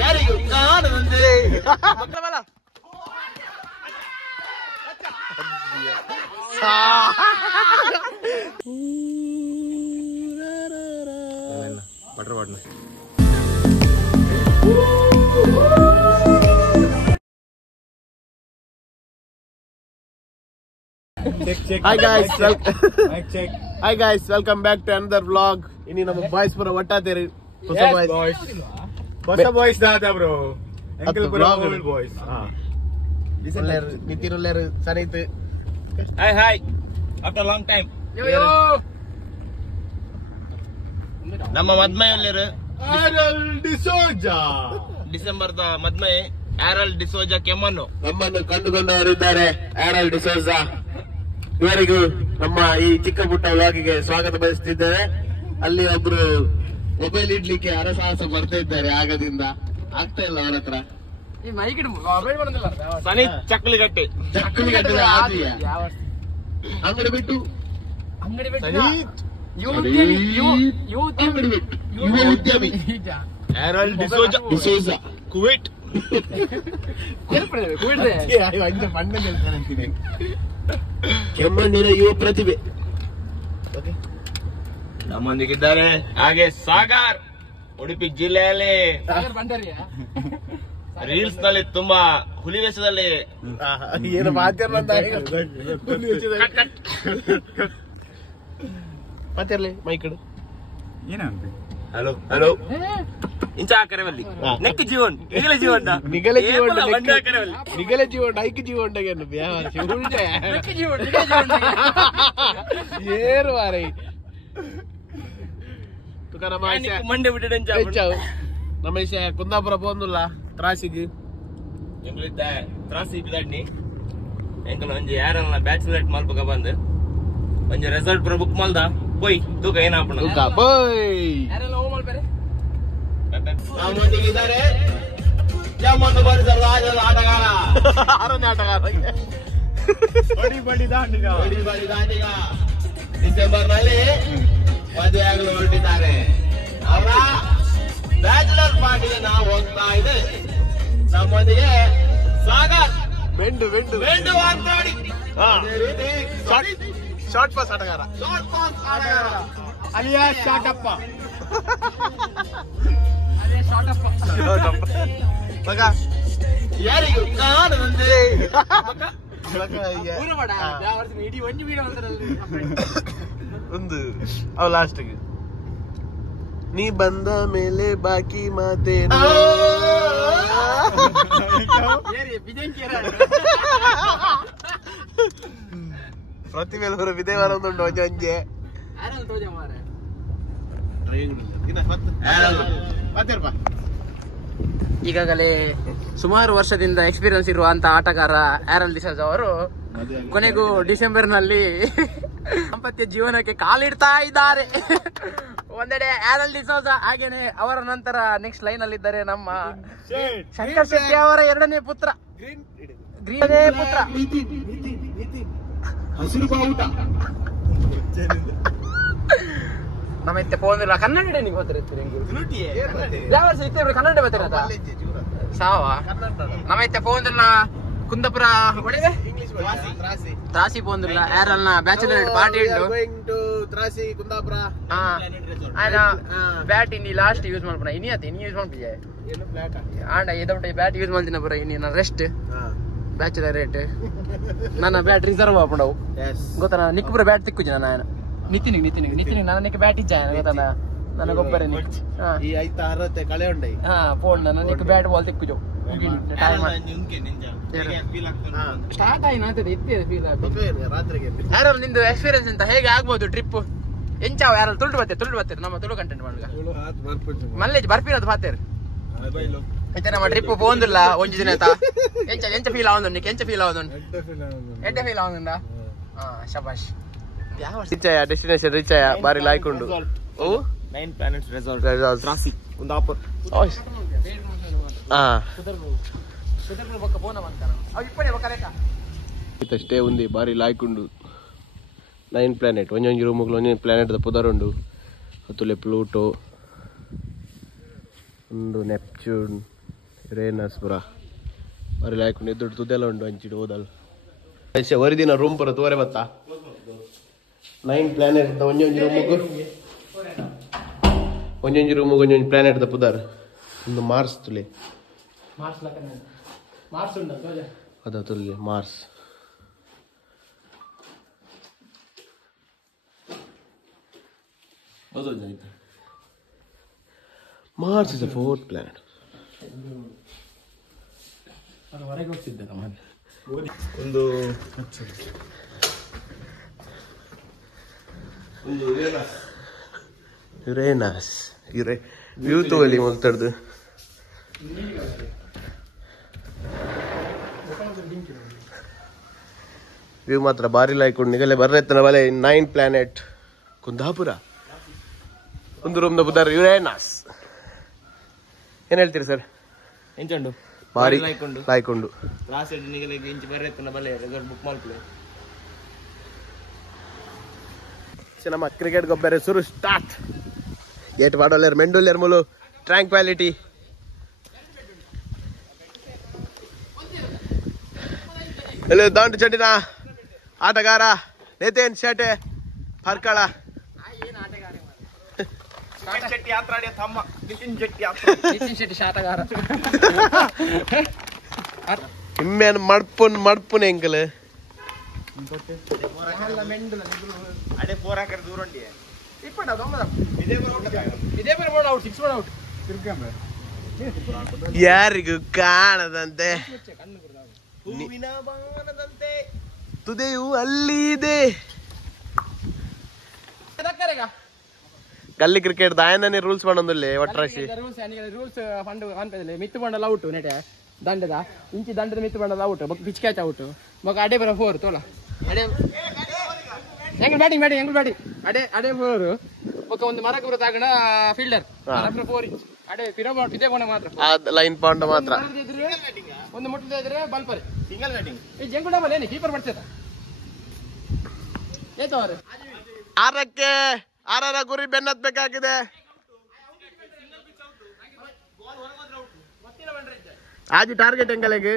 ಯಾರಿಗೂ ಕಾಣದಂತೆ butter ವಾಟ್ನ Hi guys, welcome back to another vlog. Ini nama boys pura watta tere. Kosa boys dada bro. Uncle pura old boys. Uller Nitin uller Sanit. Hi. After long time. Yo. Nama madmay uller Aral D'Souza. December da madmay Aral D'Souza ಕೆಮ್ಮನ್ನು ಕಂಡುಕೊಂಡವರಿದ್ದಾರೆ. Aral D'Souza ಇವರಿಗೂ ನಮ್ಮ ಈ ಚಿಕ್ಕ ಪುಟ್ಟ ವ್ಲಾಗಿಗೆ ಸ್ವಾಗತ ಬಯಸುತ್ತಿದ್ದೇವೆ. ಅಲ್ಲಿ ಒಬ್ರು mobile ಇಡ್ಲಿಕ್ಕೆ ಹರಸಾಹಸ ಬರ್ತಾ ಇದ್ದಾರೆ. ಆಗದಿಂದ ಆಗ್ತಾ ಇಲ್ಲ ಅವರ ಹತ್ರ. ಸನಿ ಚಕ್ಕಲಿಗಟ್ಟೆ ಅಂಗಡಿ ಬಿಟ್ಟು ಯುವ ಉದ್ಯಮಿ Aral D'Souza ಕುವೈಟ್ ಕೆಮ್ಮಣ್ಣಿನ ಯುವ ಪ್ರತಿಭೆ ನಮ್ಮೊಂದಿಗಿದ್ದಾರೆ. ಹಾಗೆ ಸಾಗರ್ ಉಡುಪಿ ಜಿಲ್ಲೆಯಲ್ಲಿ ರೀಲ್ಸ್ ನಲ್ಲಿ ತುಂಬಾ ಹುಲಿ ವೇಷದಲ್ಲಿ ಏನು ಮಾತಿರ್ಲಿ ಮೈಕಡು ಏನಂತ ಹಲೋ ಹಲೋ ಇಂಚ ಕರೆವಲ್ಲಿ ನೆಕ್ ಜೀವನ್ ನಿಗಲ ಜೀವನ್ ನಿಗಲ ಜೀವನ್ ಐಕ್ ಜೀವನ್ ಏರು ಮಾರೈ ಮಂಡೆ ಬಿಟ್ಟು ನಮೇಶ ಕುಂದಾಪುರ పోందుల్లా త్రాసికి ಎಂಗಳಿದ್ದ ತ್ರಾಸಿ ಬಿದಾಡ್ನಿ ಎಂಕಲ್ ಒಂಜಿ ಯಾರನ್ನ ಬ್ಯಾಚುಲರ್ ಮಲ್ಪಕ ಬಂದು ಒಂಜಿ ರೆಸಾರ್ಟ್ ಪುರ ಬುಕ್ ಮಲ್ದ ಪೋಯ್ ತೂಕ ಏನಾಪಣ ನಮ್ಮೊಂದಿಗಿದ್ದಾರೆ ಜಮ್ಮತ್ತು ಪರಿಸರದ ಆಟಗಾರ ಬಡಿ ದಾಂಡಿಗ ಡಿಸೆಂಬರ್ ನಲ್ಲಿ ಮದುವೆಯಾಗಲು ಹೊರಟಿದ್ದಾರೆ. ಅವರ ಬ್ಯಾಚುಲರ್ ಪಾರ್ಟಿಗೆ ನಾವು ಹೋಗ್ತಾ ಇದ್ದೇವೆ. ನಮ್ಮೊಂದಿಗೆ ಸಾಗರ್ ಬೆಂಡು ವಾಂತೋಡಿ ಅದೇ ರೀತಿ ಶಾರ್ಟ್ ಪಾಸ್ ಆಟಗಾರ ಅಲಿಯಾ ಶಾಟಪ್ಪ ಮಗ ಯಾರಿಗೂ ಕಾಣದಂತೆ ಒಂದು ಅವ ಲಾಸ್ಟ್ಗೆ ನೀ ಬಂದ ಮೇಲೆ ಬಾಕಿ ಮಾತೇನು ಪ್ರತಿಮೇಲೆ ಬರೋ ವಿದೇವಾರ ಒಂದು ಒಂಜೆ ಈಗಾಗಲೇ ಸುಮಾರು ವರ್ಷದಿಂದ ಎಕ್ಸ್ಪೀರಿಯನ್ಸ್ ಇರುವಂತ ಆಟಗಾರ ಆರಲ್ ಡಿಸೋಜಾ ಅವರು ಕೊನೆಗೂ ಡಿಸೆಂಬರ್ ನಲ್ಲಿ ದಾಂಪತ್ಯ ಜೀವನಕ್ಕೆ ಕಾಲಿಡ್ತಾ ಇದ್ದಾರೆ. ಒಂದೆಡೆ ಆರಲ್ ಡಿಸೋಜಾ, ಹಾಗೇನೆ ಅವರ ನಂತರ ನೆಕ್ಸ್ಟ್ ಲೈನ್ ಅಲ್ಲಿ ಇದ್ದಾರೆ ನಮ್ಮ ಶಂಕರ್ ಶೆಟ್ಟಿ ಅವರ ಎರಡನೇ ಪುತ್ರ ನಮ್ಮತ್ತೆ ಪೋಂದಿಲ್ಲ ಕನ್ನಡ ನೀವು ಗೊತ್ತಿರ್ತೀರಿ ಯಾವ ವರ್ಷ ಇತ್ತೇವ್ರಿ ಕನ್ನಡ ಬರ್ತೀರ ಸಾವ ನಮ್ಮತ್ತೆ ಪೋಂದಿಲ್ಲ ಕುಂದಾಪುರ ತ್ರಾಸಿ ಪೋಂದಿಲ್ಲ ಯಾರನ್ನ ಬ್ಯಾಚುಲರ್ ಪಾರ್ಟಿ ಉಂಟು ತ್ರಾಸಿ ಕುಂದಾಪುರ ಬ್ಯಾಟ್ ಇನ್ನಿ ಲಾಸ್ಟ್ ಯೂಸ್ ಮಾಡ್ಬಿಡ ಇನಿ ಆತ ಇನಿ ಯೂಸ್ ಮಾಡ್ಬಿಜೆ ಆಂಡ ಇದೊಂಟು ಬ್ಯಾಟ್ ಯೂಸ್ ಮಾಡ್ತೀನಿ ಬರ ಇನಿ ನಾನು ರೆಸ್ಟ್ ಬ್ಯಾಚುಲರ್ ರೇಟ್ ನನ್ನ ಬ್ಯಾಟ್ ರಿಸರ್ವ್ ಆಗ್ಬಿಡವು ಗೊತ್ತಾ ನಿಕ್ಕುಪುರ ಬ್ಯಾಟ್ ತಿಕ್ಕುಜಿ ನಾನು ನಿತಿನಿಗೆ ನನಗೆ ಬ್ಯಾಟ್ ಇಜ್ಜ ಗೊತ್ತಾನ ನನಗೊಬ್ಬರೇ ಈ ಐತ ಅರ್ಹತೆ ಕಳೆ ಉಂಡೆ ಫೋನ್ ನನಗೆ ಬ್ಯಾಟ್ ಬಾಲ್ ತಿಕ್ಕುಜು ಸ್ಟಾರ್ಟ್ ಆಯ್ತು ಯಾರು ನಿಂದು ಎಕ್ಸ್ಪೀರಿಯನ್ಸ್ ಅಂತ ಹೇಗೆ ಆಗ್ಬೋದು ಟ್ರಿಪ್ ಎಂಚಾವ ಯಾರು ತುಳು ಬರ್ತೀರಿ ನಮ್ಮ ತುಳು ಕಂಟೆಂಟ್ ಮಾಡ್ಗ ಮಲ್ಲೇಜ್ ಬರ್ಪಿರೋದು ಬಾತೇರಿ అయితే ನಮ್ಮ ಟ್ರಿಪ್ పోందుల్లా ಒಂಜಿ ದಿನ ಎಂಚ ಫೀಲ್ ಆವೊಂದು నీకు ಎಂಚ ಫೀಲ್ ಆವೊಂದು ಎಂಟ ಫೀಲ್ ಆವೊಂದುಂಡ ಶಬಾಷ್ రీచ్ డెస్టినేషన్ రీచ్ అయ్యా బారీ లాయకుండు ఓ 9 ప్లానెట్స్ రిసార్ట్ త్రాసి ಕುಂದಾಪುರ ಸ್ಟೇ ఉంది ಬಾರಿ ಲಾಯ್ಕೊಂಡು 9 ಪ್ಲಾನೆಟ್ ಒಂಜೊಂಜಿ ರೂಮುಗಳು ಒಂಜೊಂದು ಪ್ಲಾನೆಟ್ ದ ಪುದರುಂಡು ಅತುಲೆ ಪ್ಲೂಟೋ ಒಂದು ನೆಪ್ಚೂನ್ ರೇನಸ್ಪುರ ಮರಿ ಹಾಕೊಂಡು ಎದ್ದು ತುದೆಲ್ಲ ಉಂಟು ಹಂಚಿಡು ಹೋದಲ್ಲ ಒರಿದಿನ ರೂಮ್ ಪುರ ತೋರೆ ಬತ್ತಾ 9 ಪ್ಲಾನೆಟ್ ಒಂಜೊಂಜಿ ರೂಮುಗು ಒಂಜೊಂಜಿ ಪ್ಲಾನೆಟ್ ದ ಪುದಾರ್ ಒಂದು ಮಾರ್ಸ್ ತುಲೆ ಅದ ತುಲೆ Mars Mars is the 4th planet. ಒಂದು ಯುರೇನಸ್ ವ್ಯೂ ತೋಲಿ ಮಾತಾಡ್ದು ವ್ಯೂ ಮಾತ್ರ ಬಾರಿ ಲಾಯ್ಕೊಂಡು ನಿಗಲೆ ಬರ್ರೆತ್ತನ ಬಲೆ 9 ಪ್ಲಾನೆಟ್ ಕುಂದಾಪುರ ಒಂದು ರೂಮ್ ದ ಬುದಾರ್ ಯುರೇನಸ್ ಏನ್ ಹೇಳ್ತೀರಿ ಸರ್ ಎಂಚಂಡು ಬಾರಿ ಲಾಯ್ಕೊಂಡು ಲಾಸ್ಟ್ ನಿಗಲೆ ಇಂಚ್ ಬರ್ರೆತ್ತನ ಬಲೆ ರೆಸಾರ್ಟ್ ಬುಕ್ ಮಾಡ್ಕೊಳ್ಳಿ ನಮ್ಮ ಕ್ರಿಕೆಟ್ ಗೊಬ್ಬರ ಶುರು ಸ್ಟಾರ್ಟ್ ಗೇಟ್ ಬಾಡೋಲೇರ್ ಮೆಂಡೋಲೇರ್ ಮುಲು ಟ್ರ್ಯಾಂಕ್ವಾಲಿಟಿ ಇಲ್ಲಿ ದಾಂಡು ಚಟಿನ ಆಟಗಾರ ನಿತಿನ್ ಶೆಟ್ಟಿ ಪರ್ಕಳ ಹಿಮ್ಮೇನು ಮಡ್ಪುನ್ ಎಂಕಲ್ ಯಾರಿಗೂ ಕಾಣದಂತೆ ತುದೆಯು ಅಲ್ಲಿ ಇದೆ ಗಲ್ಲಿ ಕ್ರಿಕೆಟ್ ದಾಯನೇ ರೂಲ್ಸ್ ಮಾಡೋದಿಲ್ಲ ಒಟ್ಟರಾಶಿ ರೂಲ್ಸ್ ಫಂಡ್ ಮಿತ್ತು ಬಂಡಲ್ಲ ಔಟ್ ನೆಟೆ ದಂಡದ ಇಂಚಿ ದಂಡದ ಮಿತ್ತು ಬಂಡದ ಔಟ್ ಬೊಕ್ಕ ಪಿಚ್ ಕ್ಯಾಚ್ ಔಟ್ ಬೊಕ್ಕ ಅಡೆ ಬರ 4 ತೋಲ ಅಡೆ ಎಂಗಲ್ ಬ್ಯಾಟಿಂಗ್ ಅಡೆ 4 ಬೊಕ್ಕ ಒಂದು ಮರಕ ಬರ ತಾಗಣ ಫೀಲ್ಡರ್ 4 ಇಂಚ್ ಅಡೆ ಇದೇ ಬೋಣ ಮಾತ್ರ ಲೈನ್ ಪಾಯಿಂಟ್ ಮಾತ್ರ ಒಂದು ಮುಟ್ಟದ ಇದ್ರೆ ಬಲ್ಪರ್ ಸಿಂಗಲ್ ಬ್ಯಾಟಿಂಗ್ ಈ ಜಂಗು ಡಬಲ್ ಏನು ಕೀಪರ್ ಮಾಡ್ತೇತ ಏತೋ ಅವರು ಆರಕ್ಕೆ ಆರರ ಗುರಿ ಬೆನ್ನತ್ಬೇಕಾಗಿದೆ ಆಜಿ ಟಾರ್ಗೆಟ್ ಎಂಗಲೆಗೆ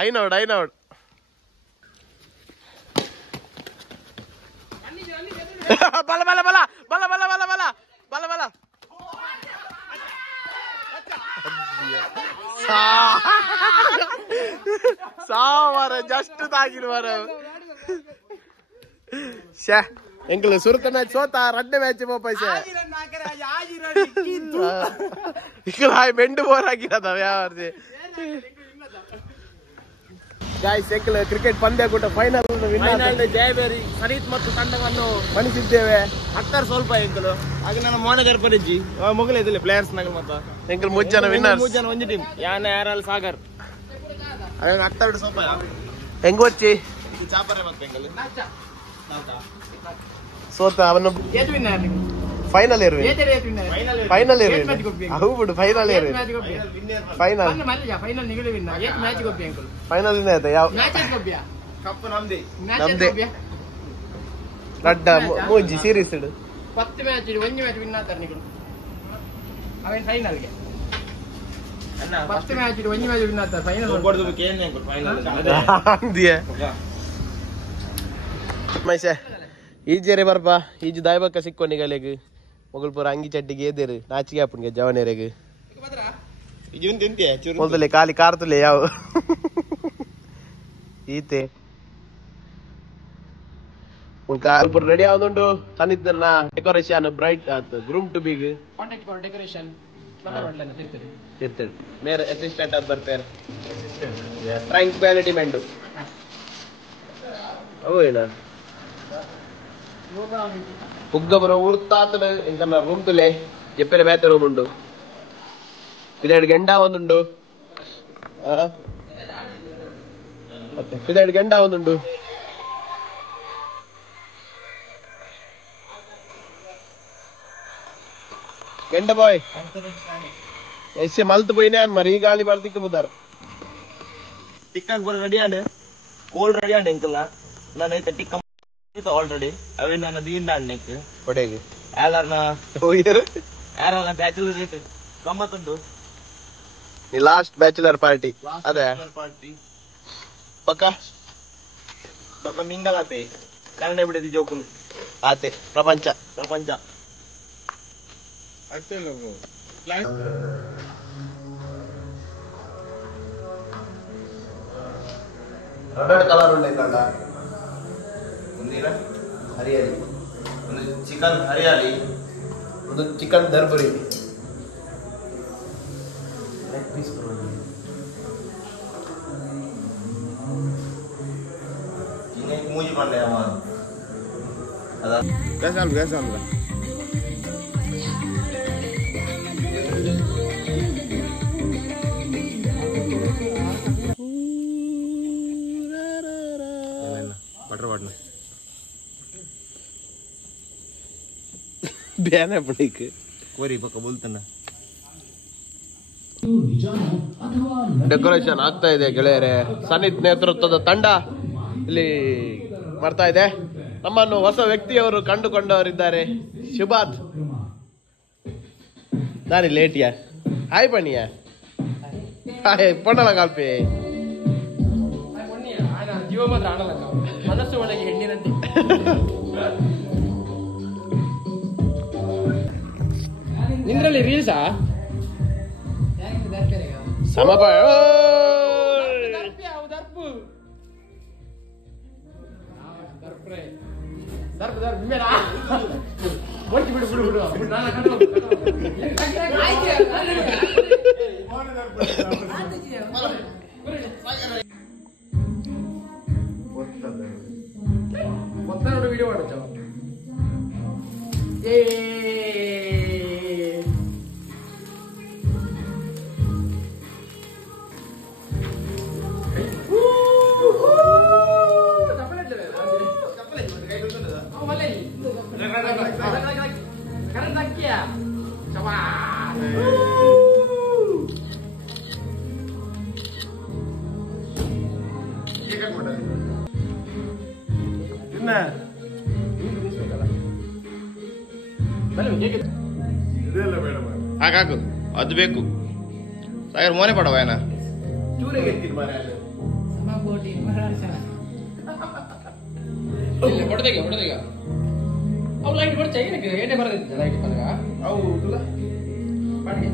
ಬಲ ಐನೌಡ್ ಬಲ ಸಾವಾರ ಜಸ್ಟ್ ತಾಗಿಲ್ವಾರ ಶೇ ಎಂಕಲ್ ಸುರತ ಮ್ಯಾಚ್ ಸೋತ 2ನೇ ಮ್ಯಾಚ್ ಪೈಸ ಇಕ್ಕಲ್ ಹಾಯ್ ಮೆಂಡು ಬೋರ್ ಆಗಿರೋದ ಯಾವ್ದು ಗಾಯ್ಸ್ ಎಂಕಲ್ ಕ್ರಿಕೆಟ್ ಪಂದ್ಯ ಕೂಟ ಫೈನಲ್ ಜಯಬೇರಿ ಸರೀತ್ ಮತ್ತು ತಂಡವನ್ನು ಮಣಿಸಿದ್ದೇವೆ ಅಕ್ತರ್ ಸ್ವಲ್ಪ ಎಂಕಲು ಹಾಗೆ ನನ್ನ ಮೋನಗರ್ ಪರಿಜಿ ಮೊಗಲೇ ಇದಿಲ್ಲ ಪ್ಲೇಯರ್ಸ್ ನಾಗ ಮತ್ತ ಎಂಕಲ್ 3 ಜನ ವಿನ್ನರ್ಸ್ 3 ಜನ ಒಂದು ಟೀಮ್ ಯಾನ ಯಾರಲ್ ಸಾಗರ್ ಅದೇ ಅಕ್ತರ್ ಸ್ವಲ್ಪ ಹೆಂಗ್ వచ్చి ಇದು ಚಾಪರೆ ಮತ್ತೆ ಎಂಕಲ್ ಸೋತ ಅವನು ಏತ್ ವಿನ್ನರ್ ಫೈನಲ್ ಇರುವೆ ಫೈನಲ್ ಇರುವೆ ಅವು ಬಿಡು ಫೈನಲ್ ಇರುವೆ ಫೈನಲ್ ಫೈನಲ್ ನಿಗಲಿ ವಿನ್ನ ಏತ್ ಮ್ಯಾಚ್ ಗೊಬ್ಬಿ ಅಂಕಲ್ ಫೈನಲ್ ಇಂದ ಆಯ್ತಾ ಯಾವ ಮ್ಯಾಚ್ ಗೊಬ್ಬಿಯಾ ಕಪ್ ನಮ್ದೇ ರಡ್ಡ ಮೂಜಿ ಸೀರೀಸ್ ಇಡು 10 ಮ್ಯಾಚ್ ಇಡು 1 ಮ್ಯಾಚ್ ವಿನ್ ಆತಾರೆ ನಿಗಳು ಅವನ್ ಫೈನಲ್ ಗೆ ಅಣ್ಣ 10 ಮ್ಯಾಚ್ ಇಡು 1 ಮ್ಯಾಚ್ ವಿನ್ ಆತಾರೆ ಫೈನಲ್ ಕೊಡ್ದು ಕೇನೆ ಅಂಕಲ್ ಫೈನಲ್ ಅಂದಿಯಾ ಮೈಸೆ ಈಜೆರೆ ಬರ್ಪಾ ಈಜು ದಾಯ್ಬಕ್ಕ ಸಿಕ್ಕೋ ನಿಗಲೆಗ್ ಮೊಗಲ್ಪುರ ಅಂಗಿ ಚಡ್ಡಿಗೆ ಎದೇರು ನಾಚಿಗೆ ಹಾಪುನ್ಗೆ ಜವನೆರೆಗ್ ಮೊದಲೇ ಖಾಲಿ ಕಾರ್ತಲೆ ಯಾವ ಈತೆ ರೆಡಿ ಆಗುದುಂಟು ತಂದಿದ್ದನ್ನ decoration bride groom to big contact for decoration ಇರ್ತೇವೆ ಮೇರೆ ಅಸಿಸ್ಟೆಂಟ್ ಅದು ಬರ್ತಾರೆ ಟ್ರ್ಯಾಂಕ್ ವ್ಯಾಲಿಟಿ ಮೆಂಡು ಅವು ಏನ ಪುಗ್ಗಬರ ಉರ್ತಾತಡು ಇಂಕನ್ನ ರೂಮ್ ತುಲೆ ಎಪ್ಪೆಲೆ ಬೇತೆ ರೂಮ್ ಉಂಡು ಪಿದಾಡ್ ಗೆಂಡ ಒಂದುಂಡು ಮತ್ತೆ ಪಿದಾಡ್ ಗೆಂಡ ಒಂದುಂಡು ಗೆಂಡ ಬಾಯ್ ಎಸ್ಸೆ ಮಲ್ತು పోయినా మరి ఈ గాలి పడతికి పోతారు టిక్కాకు కూడా రెడీ అండి కోల్ రెడీ అండి ఇంకల్లా నానైతే టిక్క ఆల్రెడీ అవి నన్ను దీండా నీకు కొడేగి యాలర్నా పోయారు యాలర్నా బ్యాచులర్ రేట్ గమ్మతుండు నీ లాస్ట్ బ్యాచులర్ పార్టీ అదే పార్టీ పక్కా పక్క మింగలాతే కన్నడ బిడది జోకులు ఆతే ప్రపంచ అయితే లోగో రెడ్ కలర్ ఉండే కండ ఉందిరా హరియాలి ಒಂದು ಚಿಕನ್ ಹರಿಯಾಲಿ ಒಂದು ಚಿಕನ್ ದರ್ಬರಿ ಲೆಗ್ ಪೀಸ್ ಬರೋದು ಇನ್ನೇನು ಮೂಜಿ ಮಾಡಲೇ ಅವ ಅದ ಗಸಾಮ್ बटर वाटना ಬ್ಯಾನೆ ಬಿಡಿಕ್ ಕೋರಿ ಪಕ್ಕ ಬೋಲ್ತಾನ ಡೆಕೋರೇಷನ್ ಆಗ್ತಾ ಇದೆ ಗೆಳೆಯರೆ ಸನ್ನಿತ್ ನೇತೃತ್ವದ ತಂಡ ಇಲ್ಲಿ ಮಾಡ್ತಾ ಇದೆ ನಮ್ಮನ್ನು ಹೊಸ ವ್ಯಕ್ತಿಯವರು ಕಂಡುಕೊಂಡವರಿದ್ದಾರೆ ಶುಭಾತ್ ದಾರಿ ಲೇಟಿಯಾ ಹಾಯ್ ಪಣಿಯಾ ಹಾಯ್ ಪೊಣ್ಣಲ ಕಾಲ್ಪೆ ಜೀವ ಮಾತ್ರ ಆಡಲ್ಲ ಮನಸ್ಸು ಒಳಗೆ ಹೆಣ್ಣಿನಂತೆ ನಿಂದ್ರಲ್ಲಿ ರೀಲ್ಸಾ ಸಮಪ ವಿಡಿಯೋ ಮಾಡೋ ಹಾಕು ಅದು ಬೇಕು ಸಾಗರ್ ಮೋನೆ ಪಡವ ಏನ ಹೊಡೆದೀಗ ಅವು ಲೈಟ್ ಬರ್ತಾ ಏನಕ್ಕೆ ಏನೇ ಬರೋದಿಲ್ಲ ಲೈಟ್ ನನಗ ಅವು ಮಾಡಿ